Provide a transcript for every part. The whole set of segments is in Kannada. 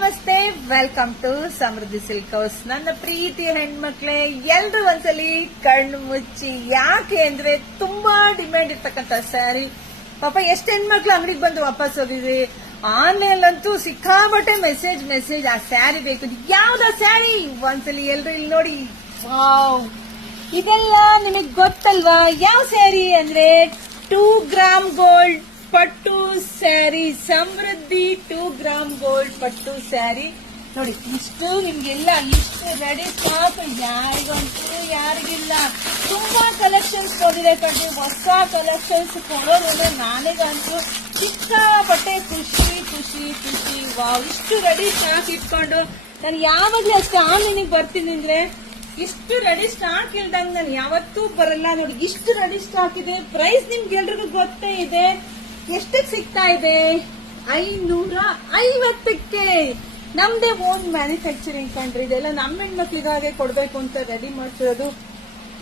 ನಮಸ್ತೆ, welcome to Samruddhi silk house. ನನ್ನ ಪ್ರೀತಿ ಹೆಣ್ಮಕ್ಳೇ, ಎಲ್ರು ಒಂದ್ಸಲಿ ಕಣ್ಣು ಮುಚ್ಚಿ. ಯಾಕೆ ಅಂದ್ರೆ ತುಂಬಾ ಡಿಮ್ಯಾಂಡ್ ಇರ್ತಕ್ಕಂಥ ಸ್ಯಾರಿ. ಪಾಪ ಎಷ್ಟು ಹೆಣ್ಮಕ್ಳು ಅಂಗಡಿಗೆ ಬಂದು ವಾಪಸ್ ಹೋಗಿದ್ವಿ. ಆನ್ಲೈನ್ ಅಂತೂ ಸಿಕ್ಕಾಬಟ್ಟೆ ಮೆಸೇಜ್ ಆ ಸ್ಯಾರಿ ಬೇಕು. ಯಾವ್ದ ಸ್ಯಾರಿ ಒಂದ್ಸಲಿ ಎಲ್ರು ಇಲ್ಲಿ ನೋಡಿ. ವಾವ್, ಇದೆಲ್ಲ ನಿಮಗ್ ಗೊತ್ತಲ್ವಾ? ಯಾವ ಸ್ಯಾರಿ ಅಂದ್ರೆ 2 ಗ್ರಾಮ್ ಗೋಲ್ಡ್ ಪಟ್ಟು ಸ್ಯಾರಿ. ಸಮೃದ್ಧಿ 2 ಗ್ರಾಮ್ ಗೋಲ್ಡ್ ಪಟ್ಟು ಸ್ಯಾರಿ ನೋಡಿ. ಇಷ್ಟು ನಿಮ್ಗೆಲ್ಲ ಇಷ್ಟು ರೆಡಿ ಸ್ಟಾಕ್ ಯಾರಿಗಂತೂ ಯಾರಿಗಿಲ್ಲ. ತುಂಬಾ ಕಲೆಕ್ಷನ್ಸ್ ಕೊಡಿದೆ ಕಣ್ರಿ. ಹೊಸ ಕಲೆಕ್ಷನ್ಸ್ ಕೊಡೋದ್ರಿಂದ ನನಗಂತೂ ಸಿಕ್ಕಾಪಟ್ಟೆ ಖುಷಿ. ವಾವ್, ಇಷ್ಟು ರೆಡಿ ಸ್ಟಾಕ್ ಇಟ್ಕೊಂಡು ನಾನು ಯಾವಾಗ್ಲೂ ಅಷ್ಟೇ ಆನ್ಲೈನಿಗೆ ಬರ್ತೀನಿ ಅಂದ್ರೆ ಇಷ್ಟು ರೆಡಿ ಸ್ಟಾಕ್ ಇಲ್ದಂಗ್ ನಾನು ಯಾವತ್ತೂ ಬರಲ್ಲ. ನೋಡಿ, ಇಷ್ಟು ರೆಡಿ ಸ್ಟಾಕ್ ಇದೆ. ಪ್ರೈಸ್ ನಿಮ್ಗೆ ಎಲ್ರಿಗೂ ಗೊತ್ತೇ ಇದೆ. ಎಷ್ಟಕ್ಕೆ ಸಿಗ್ತಾ ಇದೆ? 550ಕ್ಕೆ. ನಮ್ದೇ ಓನ್ ಮ್ಯಾನುಫ್ಯಾಕ್ಚರಿಂಗ್ ಕಂಡ್ರಿ. ಇದೆಲ್ಲ ನಮ್ಮ ಹೆಣ್ಮಕ್ಳಿಗಾಗೆ ಕೊಡ್ಬೇಕು ಅಂತ ರೆಡಿ ಮಾಡ್ತಿರೋದು.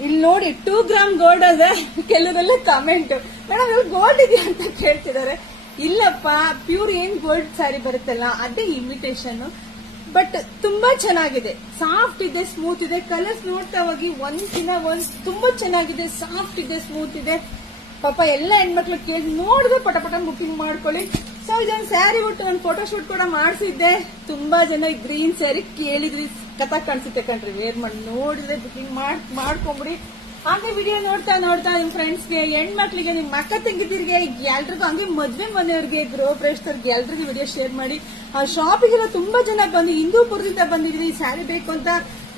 ಇಲ್ಲಿ ನೋಡಿ, 2 ಗ್ರಾಮ್ ಗೋಲ್ಡ್ ಅದೇ. ಕೆಲವರೆಲ್ಲ ಕಮೆಂಟ್, ಮೇಡಮ್ ಇವ್ರು ಗೋಲ್ಡ್ ಇದೆಯಾ ಅಂತ ಕೇಳ್ತಿದ್ದಾರೆ. ಇಲ್ಲಪ್ಪ, ಪ್ಯೂರ್ ಏನ್ ಗೋಲ್ಡ್ ಸ್ಯಾರಿ ಬರುತ್ತಲ್ಲ ಅದೇ ಇಮಿಟೇಷನ್. ಬಟ್ ತುಂಬಾ ಚೆನ್ನಾಗಿದೆ, ಸಾಫ್ಟ್ ಇದೆ, ಸ್ಮೂತ್ ಇದೆ. ಕಲರ್ಸ್ ನೋಡ್ತಾ ಹೋಗಿ ಒಂದ್ಕಿನ ಒಂದ್ ತುಂಬಾ ಚೆನ್ನಾಗಿದೆ, ಸಾಫ್ಟ್ ಇದೆ, ಸ್ಮೂತ್ ಇದೆ. ಪಾಪ ಎಲ್ಲ ಹೆಣ್ಮಕ್ಳು ಕೇಳಿ ನೋಡಿದ್ರೆ ಪಟ ಬುಕಿಂಗ್ ಮಾಡ್ಕೊಳ್ಳಿ. ಸೊ ಇದೊಂದು ಸ್ಯಾರಿ ಬಿಟ್ಟು ಒಂದು ಫೋಟೋ ಶೂಟ್ ಕೂಡ ಮಾಡಿಸಿದ್ದೆ. ತುಂಬಾ ಜನ ಗ್ರೀನ್ ಸ್ಯಾರಿ ಕೇಳಿದ್ರಿ, ಕಥಾ ಕಾಣಿಸುತ್ತೆ ಕಣ್ರಿ. ವೇರ್ ಮಾಡಿ ನೋಡಿದ್ರೆ ಬುಕಿಂಗ್ ಮಾಡ್ಕೊಂಬಿಡಿ. ಹಂಗೆ ವಿಡಿಯೋ ನೋಡ್ತಾ ನಿಮ್ ಫ್ರೆಂಡ್ಸ್ಗೆ, ಹೆಣ್ಮಕ್ಳಿಗೆ, ನಿಮ್ ಅಕ್ಕ ತಂಗಿದಿರಿಗೆ ಎಲ್ರಿಗೂ, ಹಂಗೆ ಮದ್ವೆ ಮನೆಯವ್ರಿಗೆ, ಗೃಹ ಪ್ರವೇಶದವ್ರಿಗೆ ಎಲ್ರಿಗೂ ವಿಡಿಯೋ ಶೇರ್ ಮಾಡಿ. ಆ ಶಾಪಿಗೆಲ್ಲ ತುಂಬಾ ಜನ ಬಂದು ಹಿಂದೂಪುರದಿಂದ ಬಂದಿದ್ವಿ ಸ್ಯಾರಿ ಬೇಕು ಅಂತ.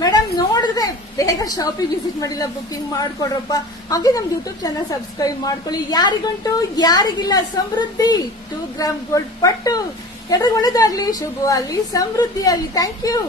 ಮೇಡಮ್ ನೋಡಿದ್ರೆ ಬೇಗ ಶಾಪಿಗೆ ವಿಸಿಟ್ ಮಾಡಿಲ್ಲ, ಬುಕಿಂಗ್ ಮಾಡ್ಕೊಡ್ರಪ್ಪ. ಹಾಗೆ ನಮ್ದು ಯೂಟ್ಯೂಬ್ ಚಾನಲ್ ಸಬ್ಸ್ಕ್ರೈಬ್ ಮಾಡ್ಕೊಳ್ಳಿ. ಯಾರಿಗಂಟು ಯಾರಿಗಿಲ್ಲ. ಸಮೃದ್ಧಿ 2 ಗ್ರಾಮ್ ಗೋಲ್ಡ್ ಪಟ್ಟು. ಎಲ್ರಿಗೂ ಒಳ್ಳೇದಾಗ್ಲಿ, ಶುಭವಾಗ್ಲಿ, ಸಮೃದ್ಧಿ ಆಗ್ಲಿ. Thank you.